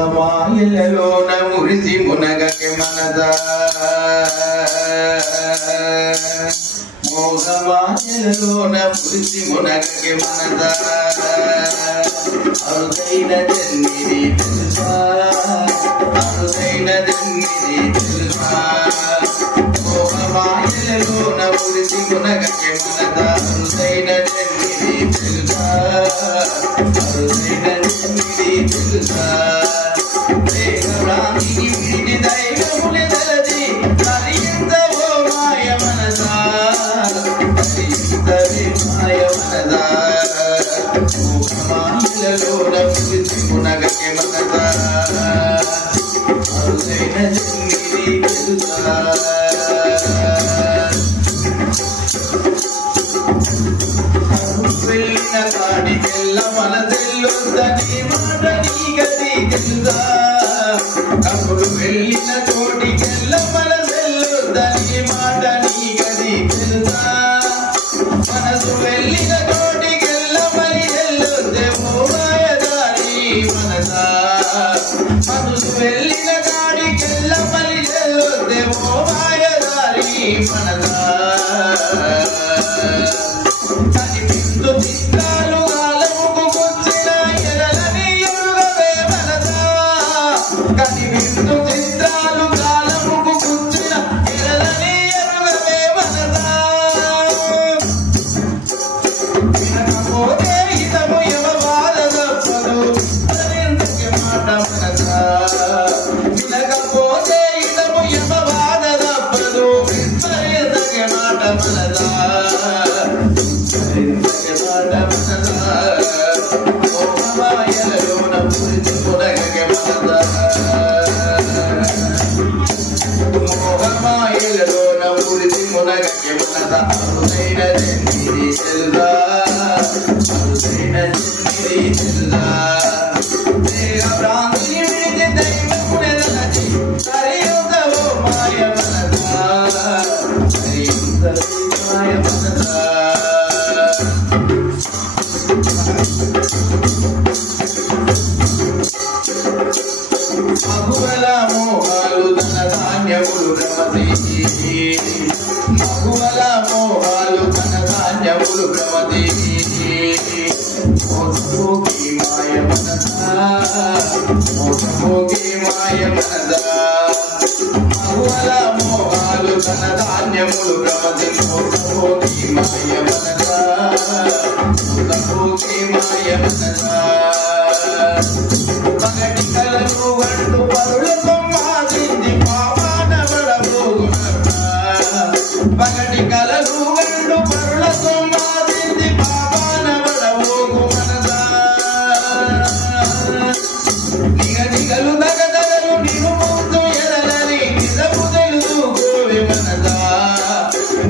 మోహమాయలలోన మురిసి మునగకే మనదా మోహమాయలలోన మురిసి మునగకే మనదా అరుదైన జన్మిది తెలుసా అరుదైన జన్మిది తెలుసా మోహమాయలలోన మురిసి మునగకే మనదా అరుదైన జన్మిది తెలుసా అరుదైన జన్మిది తెలుసా దేహరామికి విడిని దైవముని దలది హరియందవో మాయ మనదా హరియందవే మాయ మనదా మోహమాయలలోన మురిసి మునగకే మనదా అరుదైన జన్మిది తెలుసా వెళ్ళిన కాడికెల్ల మనదెల్లొద్దని మాట నీకది తెలుసా అప్పుడు వెళ్ళిన చోటికెల్ల మనదెల్లొద్దని మాట నీకది తెలుసా మనసు వెళ్ళిన చోటికెల్ల మరి ఎల్లొద్దేమో మాయదారి మనసా మనసు వెళ్ళిన కాడికెల్ల మరి ఎల్లొద్దేమో మాయదారి మనసా కనిపించు చిత్రాలు కాలముకు కూర్చిన ఎరలని ఎరుగవే మనదా కనిపించు చిత్రాలు కాలముకు కూర్చిన ఎరలని ఎరుగవే మనదా వినకపోతే హితము ఎవ బాధ తప్పదు మరింతకి మాట మనదా వినకపోతే హితము ఎవ బాధ తప్పదు మరింతకి మాట మనదా మోహమాయలలోన మురిసి మునగకే మనదా మోహమాయలలోన మురిసి మునగకే మనదా అరుదైన జన్మిది తెలుసా అరుదైన జన్మిది తెలుసా దేహ భ్రాంతిని విడిచి దైవముని దలచి హరియందవో మాయ మనదా హరియందవే మాయ మనదా మగువల మోహాలు ధన ధాన్యములు భ్రమతి మగువల మోహాలు ధన ధాన్యములు భ్రమతి మోసమోగి మాయ మనదా మోసమోగి మాయ మనదా మగువల మోహాలు ధన ధాన్యములు భ్రమతి మోసమోగి మాయ మనదా మోసమోగి మాయ మనదా పగటి కలను వండు పరుల సొమ్మాదింది పాపాన పడబోగునన్నా పగటి కలను వండు పరుల సొమ్మాదింది పాపాన పడబోగు మనదా నిగ నిగలు దగదగలు నిను ముందు ఎదలని నిజము తెలుసుకోవే మనదా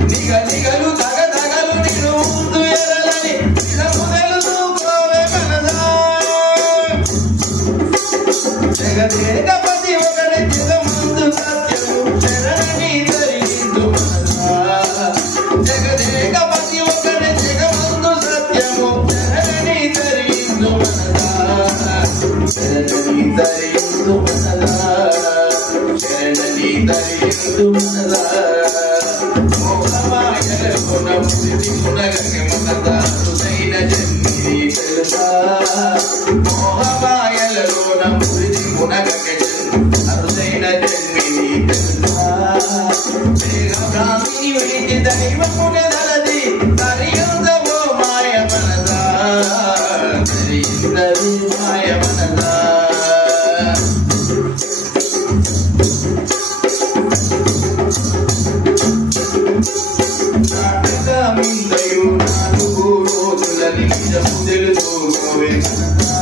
నిగ నిగలు దగదగలు నిను ముందు ఎదలని నిజము తెలుసుకోవే మనదా జగదేకపతి ఒకడే జగమందు సత్యము శరణని ధరించు మనదా జగదేకపతి ఒకడే జగమందు సత్యము శరణని ధరించు మనదా శరణని ధరించు మనదా శరణని ధరించు మనదా మోహమాయలలోన మురిసి మునగకే మనదా అరుదైన జన్మిది తెలుసా మోహమాయలలోన మురిసి మునగకే అరుదైన జన్మిది తెలుసా దేహ భ్రాంతిని విడిచి దైవముని దలది హరియందవో మాయ మనదా హరియందవే మాయ మనదా నాటకమిందయు నాలుగు రోజులని నిజము తెలుసుకోవే మనదా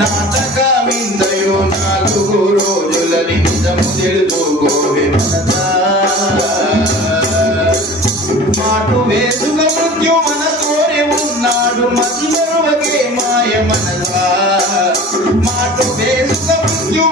నాటకమిందయు నాలుగు రోజులని నిజము తెలుసుకోవే మనదా మాటు వేసుక మృత్యు మనతోనే ఉన్నాడు మది మరువకే మాయ మనదా మాటు వేసుక మృత్యు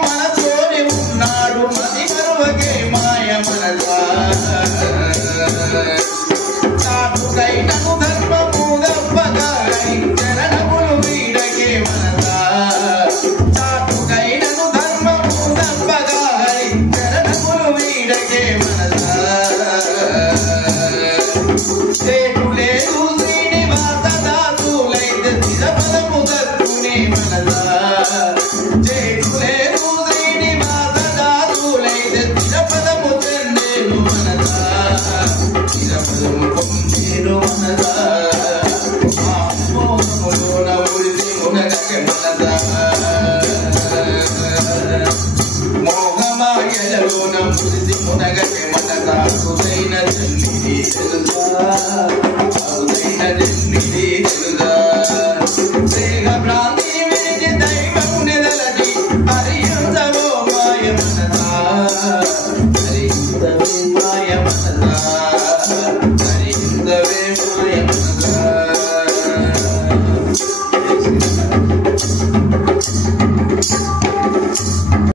మోహమాయలలోన మురిసి మునగటి మనస అరుదైన జన్మిది తెలుసా అరుదైన జన్మిది